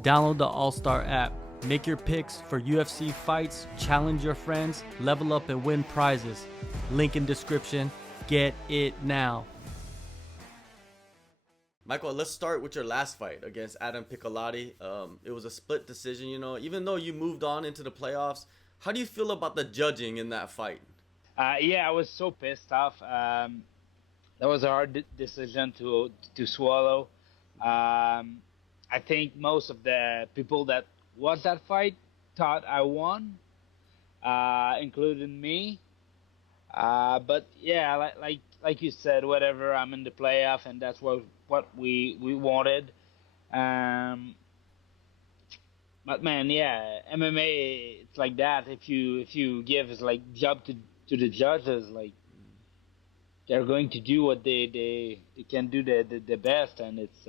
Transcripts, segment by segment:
Download the AllStar app. Make your picks for UFC fights, challenge your friends, level up and win prizes. Link in description. Get it now. Michael, let's start with your last fight against Adam Piccolotti. It was a split decision, even though you moved on into the playoffs. How do you feel about the judging in that fight? Yeah, I was so pissed off. That was a hard decision to swallow. I think most of the people that watched that fight thought I won, including me. But yeah, like you said, whatever. I'm in the playoff, and that's what we wanted. Um, but man, yeah, MMA it's like that. If you give like job to the judges, like they're going to do what they can do the best, and it's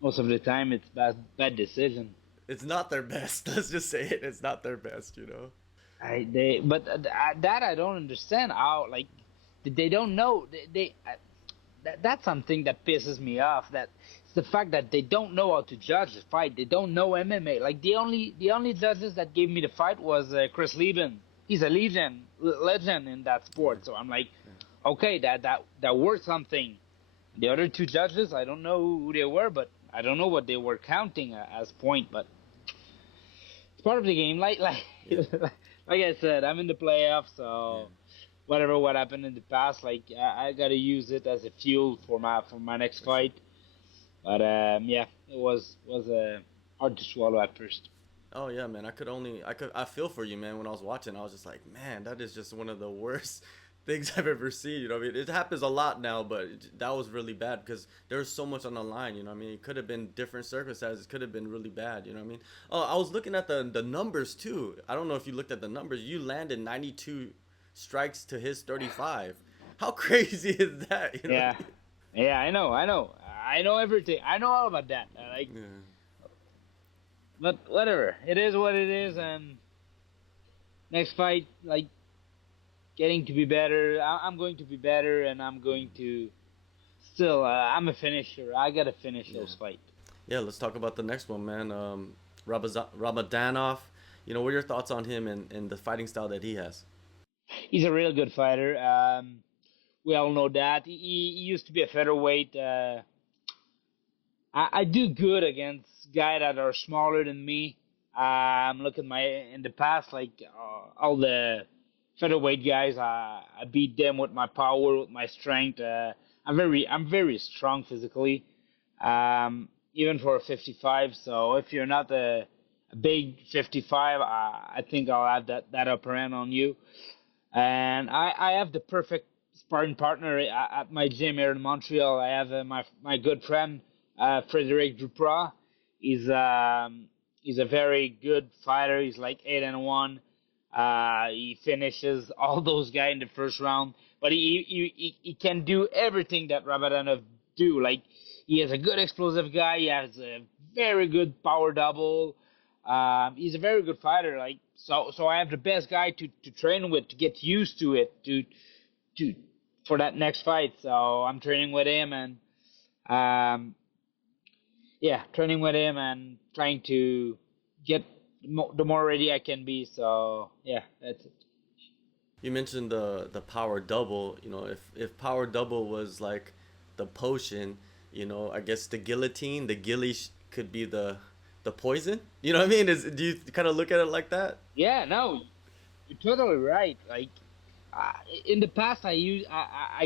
most of the time it's bad decision. It's not their best. Let's just say it. It's not their best. That I don't understand how like they don't know that's something that pisses me off. That it's the fact that they don't know how to judge the fight. They don't know MMA. Like the only judges that gave me the fight was Chris Lieben. He's a legend in that sport. So I'm like, okay, that worth something. The other two judges, I don't know who they were, but I don't know what they were counting as point. But it's part of the game. Yeah. Like I said, I'm in the playoffs, Yeah. so whatever what happened in the past, like I gotta use it as a fuel for my next For sure. fight. But yeah, it was hard to swallow at first. Oh yeah, man. I feel for you, man. When I was watching, I was just like, man, that is just one of the worst things I've ever seen. I mean, it happens a lot now, but that was really bad because there was so much on the line. I mean, it could have been different circumstances. It could have been really bad. You know what I mean? Oh, I was looking at the numbers too. I don't know if you looked at the numbers. You landed 92 strikes to his 35. How crazy is that? Yeah, yeah, I know everything. I know all about that. Like, Yeah. but whatever, it is what it is, and next fight, like getting to be better. I'm going to be better, and I'm going to still. I'm a finisher. I gotta finish Yeah. those fights. Yeah, let's talk about the next one, man. Rabadanov. What are your thoughts on him and the fighting style that he has? He's a real good fighter. We all know that. He used to be a featherweight. I do good against guys that are smaller than me. Look at my in the past, like all the featherweight guys. I beat them with my power, with my strength. I'm very strong physically, even for a 55. So if you're not a big 55, I think I'll have that upper hand on you. And I have the perfect sparring partner at my gym here in Montreal. I have my good friend Frederic Duprat. He's he's a very good fighter. He's like 8-1. He finishes all those guys in the first round, but he can do everything that Rabadanov do. Like he is a good explosive guy. He has a very good power double. He's a very good fighter. Like so I have the best guy to train with to get used to it to for that next fight. So I'm training with him and um, yeah, training with him and trying to get the more ready I can be. So yeah, that's it. You mentioned the power double. If power double was like the potion, I guess the guillotine, the could be the poison. You know what I mean? Do you kind of look at it like that? Yeah, no, you're totally right. Like uh, in the past, I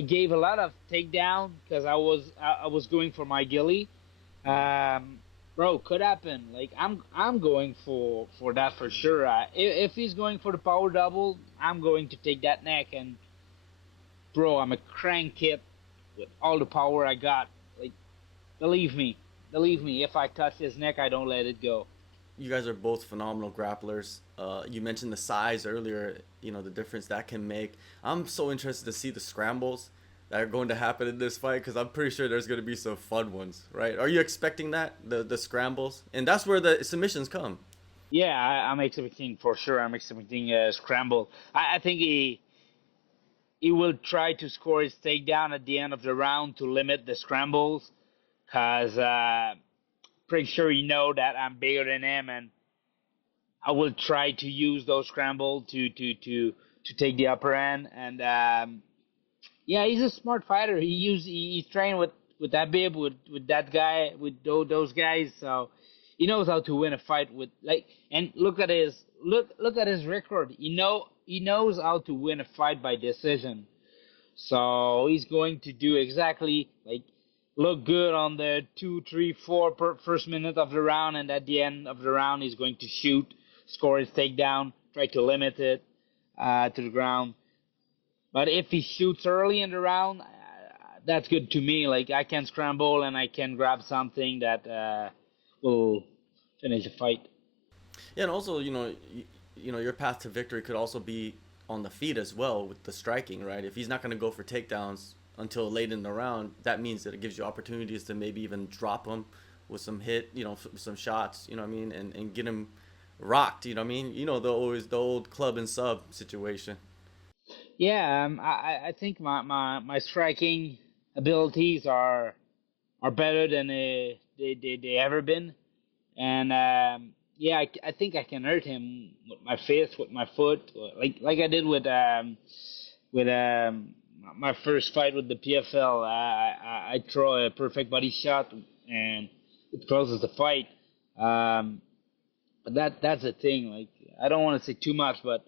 gave a lot of takedown because I was going for my gilly. Um, bro, could happen. Like I'm going for that for sure. If he's going for the power double, I'm going to take that neck. And bro, I'm a crank kid with all the power I got. Like believe me. If I touch his neck, I don't let it go. You guys are both phenomenal grapplers. You mentioned the size earlier. The difference that can make. I'm so interested to see the scrambles that are going to happen in this fight because I'm pretty sure there's going to be some fun ones, right? Are you expecting that the scrambles? And that's where the submissions come. Yeah, I'm expecting for sure. I'm expecting a scramble. I think he will try to score his takedown at the end of the round to limit the scrambles, cause pretty sure you know that I'm bigger than him, and I will try to use those scramble to take the upper end. And yeah, he's a smart fighter. He's trained with that bib, with that guy, with those guys. So he knows how to win a fight with like. And look at his record. He knows how to win a fight by decision. So he's going to do exactly like look good on the 2, 3, 4 first minute of the round, and at the end of the round he's going to shoot, score his takedown, try to limit it to the ground. But if he shoots early in the round, that's good to me. Like I can scramble and I can grab something that will finish the fight. Yeah, and also, your path to victory could also be on the feet as well with the striking, right? If he's not going to go for takedowns until late in the round, that means that it gives you opportunities to maybe even drop him with some hit, some shots, you know what I mean, and get him rocked, you know what I mean? The old club and sub situation. Yeah, I think my striking abilities are better than they ever been, and yeah, I think I can hurt him with my fist, with my foot, like I did with my first fight with the PFL. I throw a perfect body shot and it closes the fight. But that's the thing. Like I don't want to say too much, but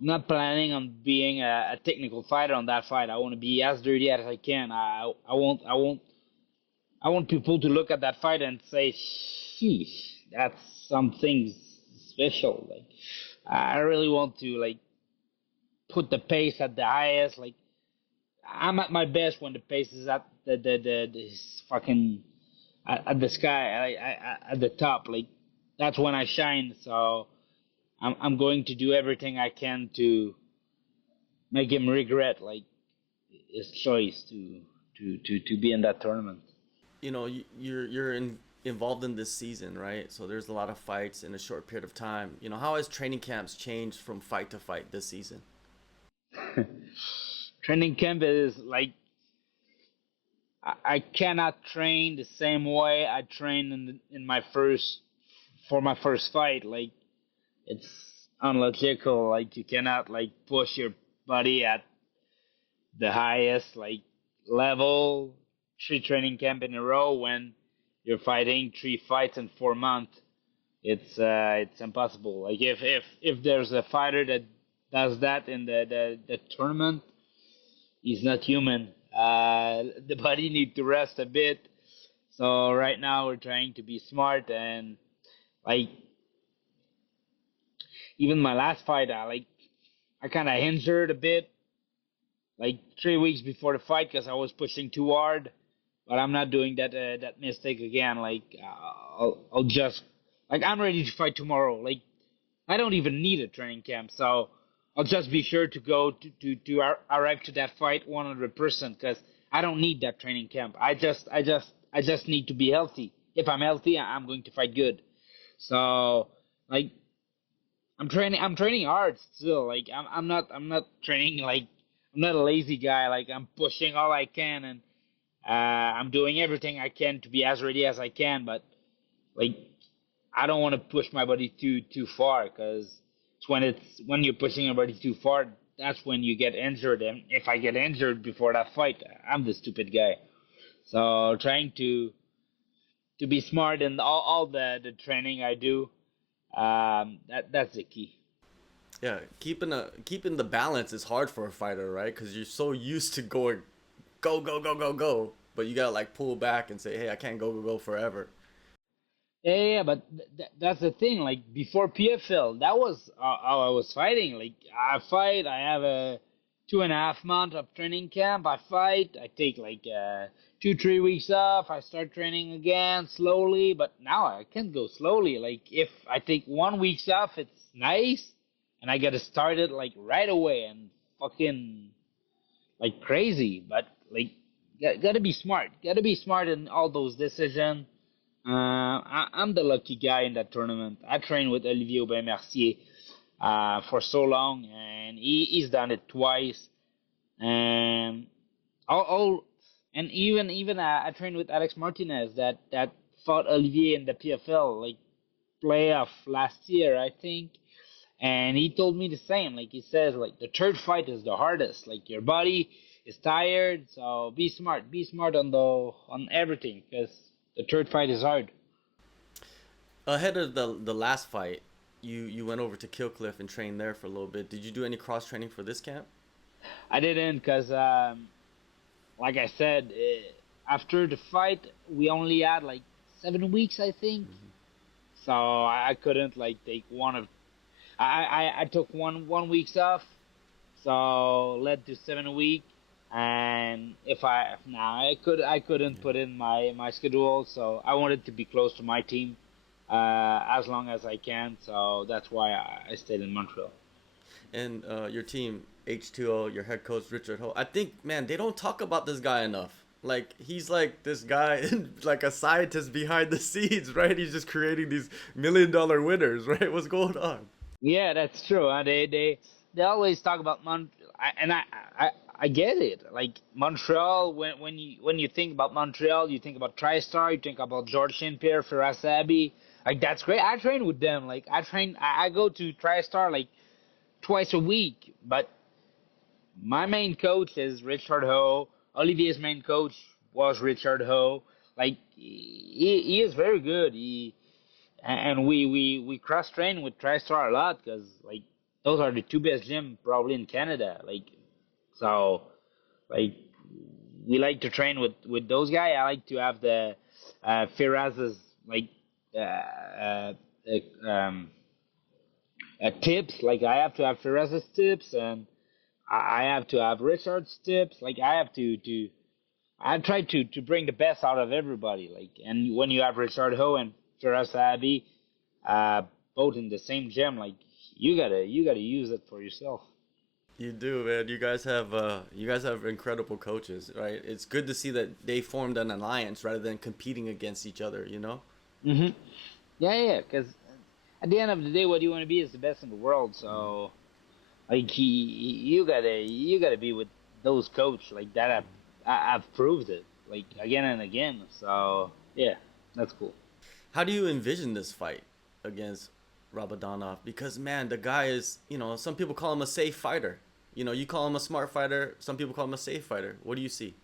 I'm not planning on being a technical fighter on that fight. I want to be as dirty as I can. I want people to look at that fight and say, "Sheesh, that's something special." Like, I really want to like put the pace at the highest. Like, I'm at my best when the pace is at the fucking at the sky, at the top. Like, that's when I shine. So I'm going to do everything I can to make him regret like his choice to be in that tournament. Involved in this season, right? So there's a lot of fights in a short period of time. How has training camps changed from fight to fight this season? Training camp is like I cannot train the same way I trained in my first for my first fight. Like it's unlogical. Like you cannot like push your body at the highest like level 3 training camp in a row when you're fighting 3 fights in 4 months. It's impossible. Like if there's a fighter that does that in the tournament, he's not human. The body needs to rest a bit. So right now we're trying to be smart and like even my last fight, I kind of injured a bit, like 3 weeks before the fight because I was pushing too hard. But I'm not doing that mistake again. Like I'll just like I'm ready to fight tomorrow. Like I don't even need a training camp, so I'll just be sure to go to arrive to that fight 100% because I don't need that training camp. I just need to be healthy. If I'm healthy, I'm going to fight good. So like I'm training hard still. Like I'm not training like I'm not a lazy guy. Like I'm pushing all I can and I'm doing everything I can to be as ready as I can. But like I don't want to push my body too far because it's when you're pushing your body too far. That's when you get injured. And if I get injured before that fight, I'm the stupid guy. So trying to be smart in all the training I do. That's the key. Yeah, keeping the balance is hard for a fighter, right? Because you're so used to going, go go go go go, but you gotta like pull back and say, hey, I can't go go go forever. Yeah, but that's the thing. Like before PFL, that was how I was fighting. Like I fight, I have a 2.5 month of training camp. I fight, I take like 2 3 weeks off. I start training again slowly. But now I can't go slowly. Like if I take 1 week off, it's nice, and I gotta start it like right away and fucking like crazy. But like gotta be smart. Gotta be smart in all those decisions. I'm the lucky guy in that tournament. I trained with Olivier Aubin Mercier for so long, and he's done it twice. And all and even I trained with Alex Martinez. That fought Olivier in the PFL like playoff last year, I think, and he told me the same. Like he says, like the third fight is the hardest. Like your body is tired, so be smart on everything, because the third fight is hard. Ahead of the last fight, you went over to Killcliff and trained there for a little bit. Did you do any cross training for this camp? I didn't, because like I said, after the fight, we only had like 7 weeks, I think. So I couldn't like take one of. I took one weeks off, so led to 7 week. And if I now I couldn't put in my schedule, so I wanted to be close to my team as long as I can. So that's why I stayed in Montreal. And your team, H2O, your head coach Richard Ho. I think, man, they don't talk about this guy enough. Like he's like this guy, like a scientist behind the scenes, right? He's just creating these $1 million winners, right? What's going on? Yeah, that's true. They always talk about and I get it. Like Montreal, when you think about Montreal, you think about Tristar, you think about George St. Pierre, Firas Abbey. Like that's great. I train with them. Like I go to Tristar like twice a week. But my main coach is Richard Ho. Olivier's main coach was Richard Ho. Like he is very good. And we cross train with TriStar a lot, because like those are the two best gym probably in Canada. Like so, like we like to train with those guys. I like to have the Firaz's like uh, uh, um, tips. Like I have to have Firaz's tips, and I have to have Richard's tips. Like I have to I try to bring the best out of everybody. Like, and when you have Richard Ho and Firas Abbey, uh, both in the same gym, like you gotta use it for yourself. You do, man. You guys have incredible coaches, right? It's good to see that they formed an alliance rather than competing against each other. You know. Mm-hmm. Yeah. Because at the end of the day, what you want to be is the best in the world. So, like, you gotta be with those coach like that. I've proved it like again and again. So yeah, that's cool. How do you envision this fight against Rabadanov? Because man, the guy is, some people call him a safe fighter. You call him a smart fighter. Some people call him a safe fighter. What do you see?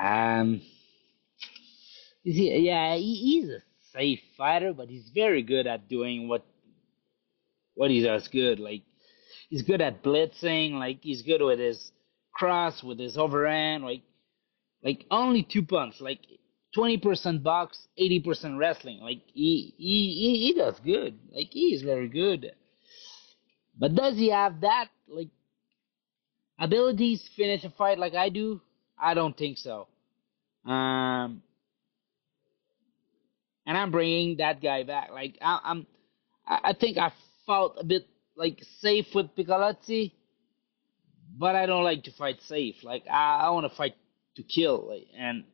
Um, you see, yeah, he's a safe fighter, but he's very good at doing what he does good. Like he's good at blitzing. Like he's good with his cross, with his overhand. Like only two punch. Like 20% box, 80% wrestling. Like he does good. Like he is very good. But does he have that like abilities to finish a fight like I do? I don't think so. Um, and I'm bringing that guy back. Like I think I felt a bit like safe with Piccolotti, but I don't like to fight safe. Like I want to fight to kill. Like, and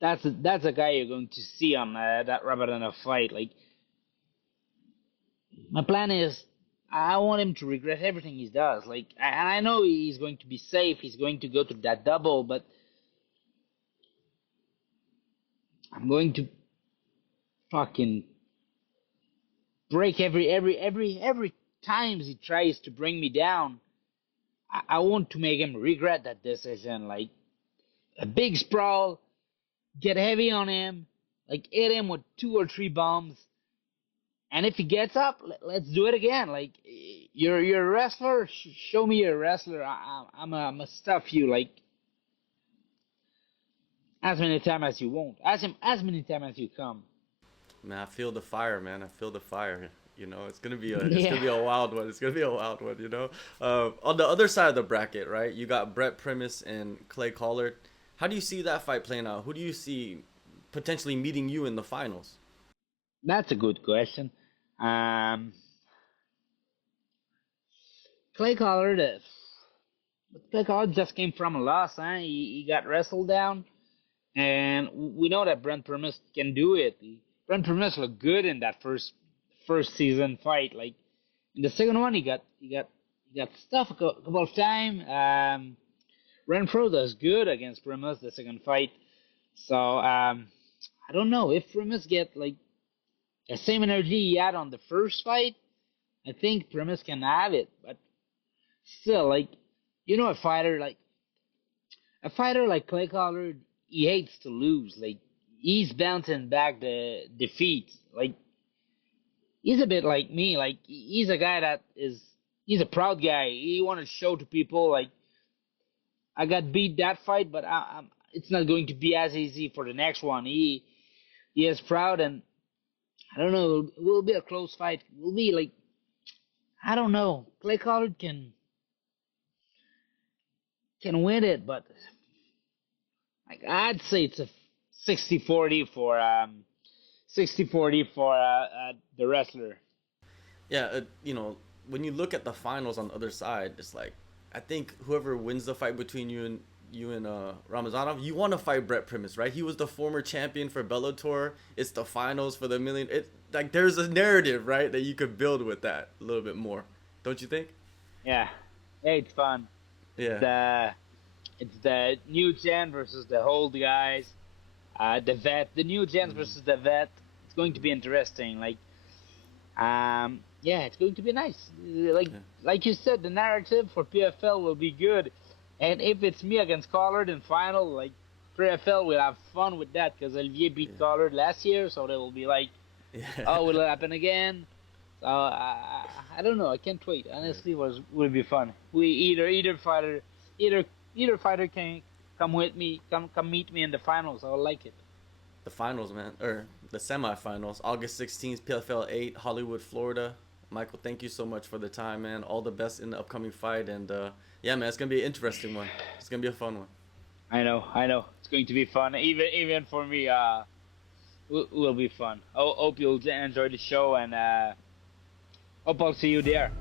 that's a guy you're going to see on that Rabadanov fight. Like my plan is, I want him to regret everything he does. Like, and I know he's going to be safe. He's going to go to that double, but I'm going to fucking break every times he tries to bring me down. I want to make him regret that decision. Like a big sprawl, get heavy on him, like hit him with two or three bombs, and if he gets up, let's do it again. Like you're a wrestler, show me you're a wrestler. I'm a stuff you like as many times as you want, as many times as you come. Man, I feel the fire, man. I feel the fire. It's Yeah. gonna be a wild one. It's gonna be a wild one. On the other side of the bracket, right? You got Brett Primus and Clay Collard. How do you see that fight playing out? Who do you see potentially meeting you in the finals? That's a good question. Um, Clay Collard, Clay Collard just came from a loss. Huh? He got wrestled down, and we know that Brent Primus can do it. Brent Primus looked good in that first season fight. Like in the second one, he got stuff a couple of times. Renfro does good against Primus the second fight. So I don't know if Primus get like the same energy he had on the first fight. I think Primus can have it, but still, like a fighter like Clay Collard, he hates to lose. Like he's bouncing back the defeats. Like he's a bit like me. Like he's a guy that he's a proud guy. He want to show to people like I got beat that fight, but it's not going to be as easy for the next one. He is proud, and I don't know. It will be a close fight. It will be like I don't know. Clay Collard can win it, but like I'd say it's a 60-40 for 60-40 for the wrestler. Yeah, when you look at the finals on the other side, it's like I think whoever wins the fight between you and Rabadanov, you want to fight Brent Primus, right? He was the former champion for Bellator. It's the finals for the million. It like there's a narrative, right, that you could build with that a little bit more, don't you think? Yeah, yeah, it's fun. It's Yeah. the it's the new gen versus the old guys. The vet, the new gens versus the vet. It's going to be interesting. Like, yeah, it's going to be nice. Yeah. Like you said, the narrative for PFL will be good. And if it's me against Collard in final, like PFL will have fun with that because Olivier beat Yeah. Collard last year, so they will be like, Yeah. oh, will it happen again? So I don't know. I can't wait. Yeah. Honestly, will be fun. We either fighter can come with me, come meet me in the finals. I will like it. The finals, man, or the semifinals, August 16th, PFL 8, Hollywood, Florida. Michael, thank you so much for the time, man. All the best in the upcoming fight, and yeah, man, it's gonna be an interesting one. It's gonna be a fun one. I know. It's going to be fun. Even for me, will be fun. Hope you'll enjoy the show, and hope I'll see you there.